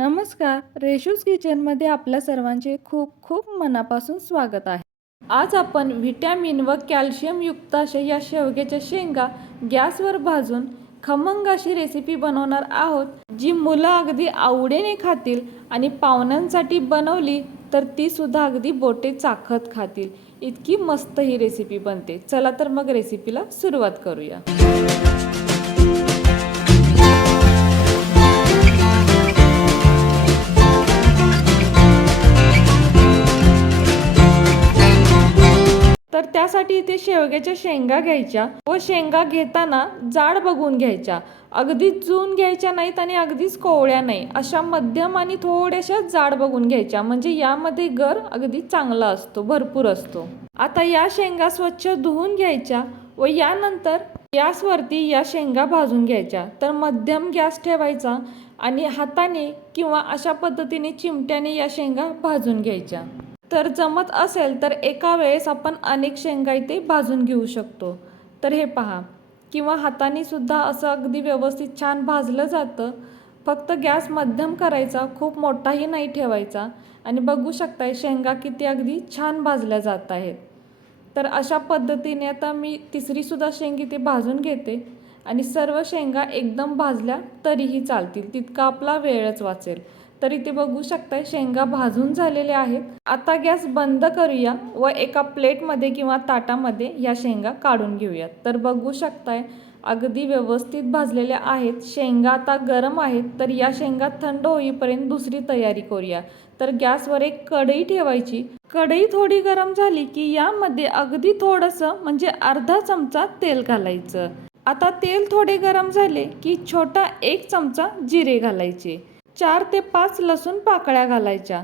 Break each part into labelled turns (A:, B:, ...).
A: नमस्कार रेशूज किचनमध्ये आपल्या सर्वांचे खूप खूप मनापासून स्वागत आहे. आज आपण व्हिटॅमिन व कॅल्शियमयुक्त अशा या शेवग्याच्या शेंगा गॅसवर भाजून खमंग अशी रेसिपी बनवणार आहोत जी मुलं अगदी आवडीने खातील आणि पाहुण्यांसाठी बनवली तर ती सुद्धा अगदी बोटे चाखत खातील. इतकी मस्त ही रेसिपी बनते. चला तर मग रेसिपीला सुरुवात करूया. त्यासाठी इथे शेवग्याच्या शेंगा घ्यायच्या व शेंगा घेताना जाड बघून घ्यायच्या. अगदीच जून घ्यायच्या नाहीत आणि अगदीच कोवळ्या नाही. अशा मध्यम आणि थोड्याशा जाड बघून घ्यायच्या. म्हणजे यामध्ये गर अगदी चांगला असतो भरपूर असतो. आता या शेंगा स्वच्छ धुवून घ्यायच्या व यानंतर गॅसवरती या शेंगा भाजून घ्यायच्या. तर मध्यम गॅस ठेवायचा आणि हाताने किंवा अशा पद्धतीने चिमट्याने या शेंगा भाजून घ्यायच्या. तर जमत असेल तर एका वेळेस आपण अनेक शेंगा इथे भाजून घेऊ शकतो. तर हे पहा. किंवा हाताने सुद्धा असं अगदी व्यवस्थित छान भाजलं जातं. फक्त गॅस मध्यम करायचा खूप मोठाही नाही ठेवायचा. आणि बघू शकताय शेंगा किती अगदी छान भाजल्या जात आहेत. तर अशा पद्धतीने आता मी तिसरीसुद्धा शेंग इथे भाजून घेते. आणि सर्व शेंगा एकदम भाजल्या तरीही चालतील. तितका आपला वेळच वाचेल. तर इथे बघू शकताय शेंगा भाजून झालेल्या आहेत. आता गॅस बंद करूया व एका प्लेटमध्ये किंवा ताटामध्ये या शेंगा काढून घेऊयात. तर बघू शकताय अगदी व्यवस्थित भाजलेल्या आहेत. शेंगा आता गरम आहेत तर या शेंगा थंड होईपर्यंत दुसरी तयारी करूया. तर गॅसवर एक कढई ठेवायची. कढई थोडी गरम झाली की यामध्ये अगदी थोडंसं म्हणजे अर्धा चमचा तेल घालायचं. आता तेल थोडे गरम झाले की छोटा एक चमचा जिरे घालायचे. चार ते पाच लसूण पाकळ्या घालायच्या.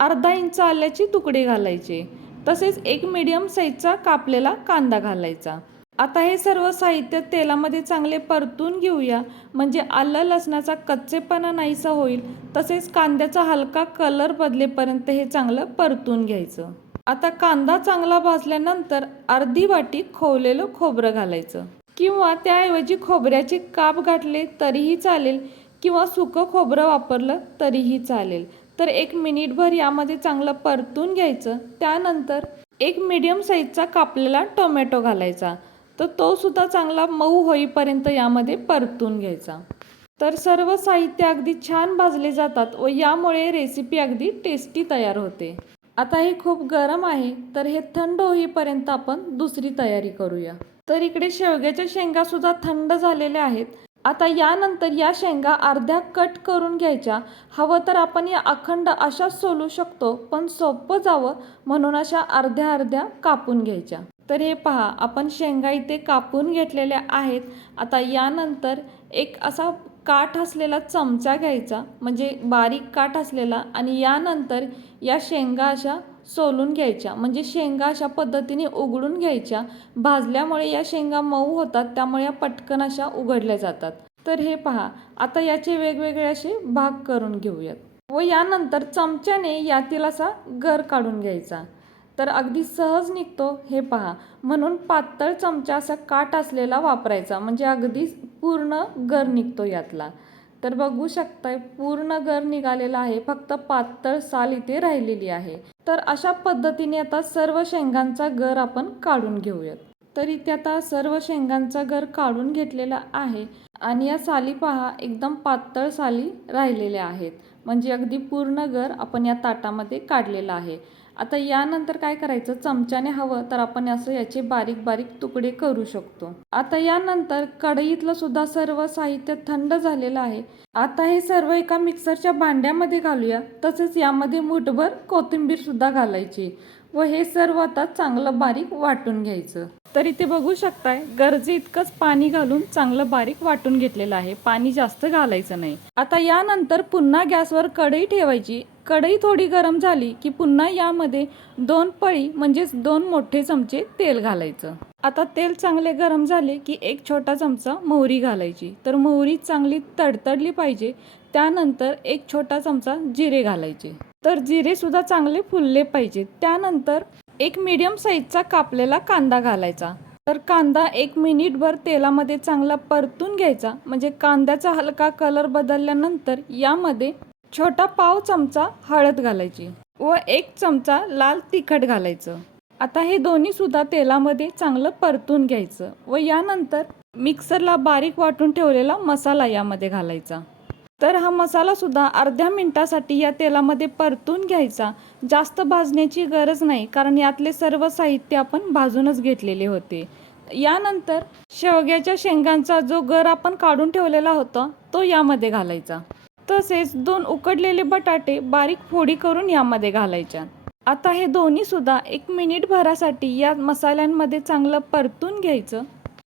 A: अर्धा इंच आल्याचे तुकडे घालायचे. तसेच एक मीडियम साईजचा कापलेला कांदा घालायचा. आता हे सर्व साहित्य तेलामध्ये चांगले परतून घेऊया. म्हणजे आलं लसणाचा कच्चेपणा नाहीसा होईल. तसेच कांद्याचा हलका कलर बदलेपर्यंत हे चांगलं परतून घ्यायचं. आता कांदा चांगला भाजल्यानंतर अर्धी वाटी खोवलेलं खोबरं घालायचं. किंवा त्याऐवजी खोबऱ्याचे काप घातले तरीही चालेल. किंवा सुकं खोबरं वापरलं तरीही चालेल. तर एक मिनिटभर यामध्ये चांगलं परतून घ्यायचं. त्यानंतर एक मीडियम साईजचा कापलेला टोमॅटो घालायचा. तर तो सुद्धा चांगला मऊ होईपर्यंत यामध्ये परतून घ्यायचा. तर सर्व साहित्य अगदी छान भाजले जातात व यामुळे रेसिपी अगदी टेस्टी तयार होते. आता हे खूप गरम आहे तर हे थंड होईपर्यंत आपण दुसरी तयारी करूया. तर इकडे शेवग्याच्या शेंगा सुद्धा थंड झालेल्या आहेत. आता यानंतर या शेंगा अर्ध्या कट करून घ्यायच्या. हवं तर आपण या अखंड अशाच सोलू शकतो पण सोपं जावं म्हणून अशा अर्ध्या अर्ध्या कापून घ्यायच्या. तर हे पहा आपण शेंगा इथे कापून घेतलेल्या आहेत. आता यानंतर एक असा काठ असलेला चमचा घ्यायचा म्हणजे बारीक काठ असलेला आणि यानंतर या शेंगा अशा सोलून घ्यायच्या. म्हणजे शेंगा अशा पद्धतीने उघडून घ्यायच्या. भाजल्यामुळे या शेंगा मऊ होतात त्यामुळे या पटकन अशा उघडल्या जातात. तर हे पहा आता याचे वेगवेगळे असे भाग करून घेऊयात. व यानंतर चमच्याने यातील असा गर काढून घ्यायचा. तर अगदी सहज निघतो हे पहा. म्हणून पातळ चमचा असा काट असलेला वापरायचा. म्हणजे अगदी पूर्ण गर निघतो यातला. तर बघू शकताय पूर्ण घर निघालेला आहे. फक्त पातळ साल इथे राहिलेली आहे. तर अशा पद्धतीने आता सर्व शेंगांचा घर आपण काढून घेऊयात. तर इथे आता सर्व शेंगांचा घर काढून घेतलेला आहे. आणि या साली पहा एकदम पातळ साली राहिलेल्या आहेत. म्हणजे अगदी पूर्ण घर आपण या ताटामध्ये काढलेलं आहे. आता यानंतर काय करायचं? चमच्याने हवं तर आपण असं याचे बारीक बारीक तुकडे करू शकतो. आता यानंतर कढईतलं सुद्धा सर्व साहित्य थंड झालेलं आहे. आता हे सर्व एका मिक्सरच्या भांड्यामध्ये घालूया. तसेच यामध्ये मुठभर कोथिंबीर सुद्धा घालायची. व हे सर्व आता चांगलं बारीक वाटून घ्यायचं. तर इथे बघू शकताय गरजे इतकंच पाणी घालून चांगलं बारीक वाटून घेतलेलं आहे. पाणी जास्त घालायचं नाही. आता यानंतर पुन्हा गॅसवर कढई ठेवायची. कढई थोडी गरम झाली की पुन्हा यामध्ये दोन पळी म्हणजेच दोन मोठे चमचे तेल घालायचं. आता तेल चांगले गरम झाले की एक छोटा चमचा मोहरी घालायची. तर मोहरी चांगली तडतडली पाहिजे त्यानंतर एक छोटा चमचा जिरे घालायचे. तर जिरेसुद्धा चांगले फुलले पाहिजेत त्यानंतर एक मीडियम साईजचा कापलेला कांदा घालायचा. तर कांदा एक मिनिटभर तेलामध्ये चांगला परतून घ्यायचा. म्हणजे कांद्याचा हलका कलर बदलल्यानंतर यामध्ये छोटा पाव चमचा हळद घालायची व एक चमचा लाल तिखट घालायचं. आता हे दोन्ही सुद्धा तेलामध्ये चांगलं परतून घ्यायचं व यानंतर मिक्सरला बारीक वाटून ठेवलेला मसाला यामध्ये घालायचा. तर हा मसाला सुद्धा अर्ध्या मिनिटासाठी या तेलामध्ये परतून घ्यायचा. जास्त भाजण्याची गरज नाही कारण यातले सर्व साहित्य आपण भाजूनच घेतलेले होते. यानंतर शेवग्याच्या शेंगांचा जो गर आपण काढून ठेवलेला होता तो यामध्ये घालायचा. तसेच दोन उकडलेले बटाटे बारीक फोडी करून यामध्ये घालायच्या आता हे दोन्ही सुद्धा एक मिनिट भरासाठी या मसाल्यांमध्ये चांगलं परतून घ्यायचं.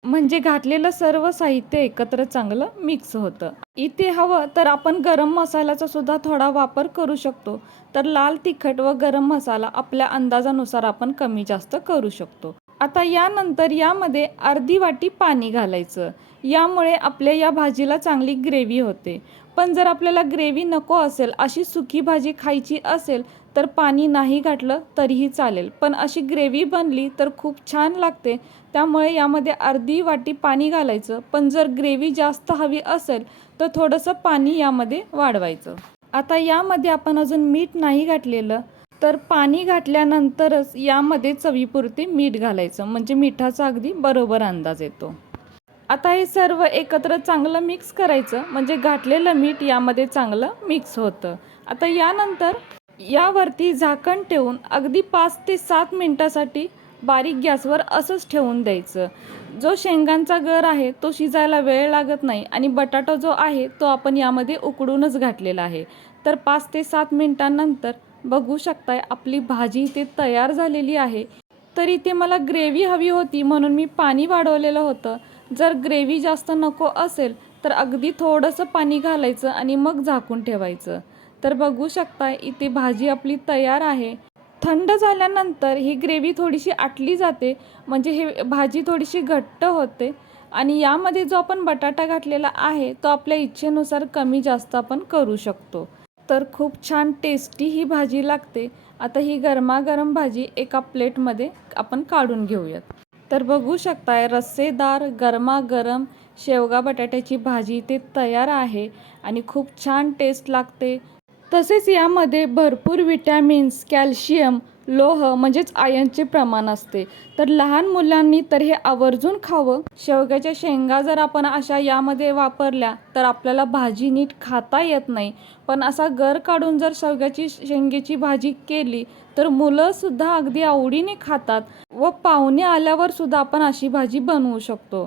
A: म्हणजे घातलेलं सर्व साहित्य एकत्र चांगलं मिक्स होतं. इथे हवं तर आपण गरम मसाल्याचा सुद्धा थोडा वापर करू शकतो. तर लाल तिखट व गरम मसाला आपल्या अंदाजानुसार आपण कमी जास्त करू शकतो. आता यानंतर यामध्ये अर्धी वाटी पाणी घालायचं. यामुळे आपल्या या भाजीला चांगली ग्रेव्ही होते. पण जर आपल्याला ग्रेव्ही नको असेल अशी सुकी भाजी खायची असेल तर पाणी नाही घातलं तरीही चालेल. पण अशी ग्रेव्ही बनली तर खूप छान लागते. त्यामुळे यामध्ये अर्धी वाटी पाणी घालायचं. पण जर ग्रेव्ही जास्त हवी असेल तर थोडंसं पाणी यामध्ये वाढवायचं. आता यामध्ये आपण अजून मीठ नाही घातलेलं. तर पाणी घातल्यानंतरच यामध्ये चवीपुरते मीठ घालायचं. म्हणजे मिठाचा अगदी बरोबर अंदाज येतो. आता हे सर्व एकत्र चांगलं मिक्स करायचं. म्हणजे घातलेलं मीठ यामध्ये चांगलं मिक्स होतं. आता यानंतर यावरती झाकण ठेवून अगदी पाच ते सात मिनटासाठी बारीक गॅसवर असंच ठेवून द्यायचं. जो शेंगांचा गर आहे तो शिजायला वेळ लागत नाही आणि बटाटा जो आहे तो आपण यामध्ये उकडूनच घातलेला आहे. तर पाच ते सात मिनटांनंतर बघू शकताय आपली भाजी इथे तयार झालेली आहे. तर इथे मला ग्रेव्ही हवी होती म्हणून मी पाणी वाढवलेलं होतं. जर ग्रेव्ही जास्त नको असेल तर अगदी थोडंसं पाणी घालायचं आणि मग झाकून ठेवायचं. तर बघू शकताय इथे भाजी आपली तयार आहे. थंड झाल्यानंतर ही ग्रेव्ही थोडीशी आटली जाते म्हणजे हे भाजी थोडीशी घट्ट होते. आणि यामध्ये जो आपण बटाटा घातलेला आहे तो आपल्या इच्छेनुसार कमी जास्त आपण करू शकतो. तर खूप छान टेस्टी ही भाजी लागते. आता ही गरमागरम भाजी एका प्लेटमध्ये आपण काढून घेऊयात. तर बघू शकताय रस्सेदार गरमागरम शेवगा बटाट्याची भाजी ते तयार आहे आणि खूप छान टेस्ट लागते. तसेच यामध्ये भरपूर विटॅमिन्स कॅल्शियम लोह म्हणजेच आयनचे प्रमाण असते. तर लहान मुलांनी तर हे आवर्जून खावं. शेवग्याच्या शेंगा जर आपण अशा यामध्ये वापरल्या तर आपल्याला भाजी नीट खाता येत नाही. पण असा गर काढून जर शेवग्याची शेंगेची भाजी केली तर मुलंसुद्धा अगदी आवडीने खातात व पाहुणे आल्यावर सुद्धा आपण अशी भाजी बनवू शकतो.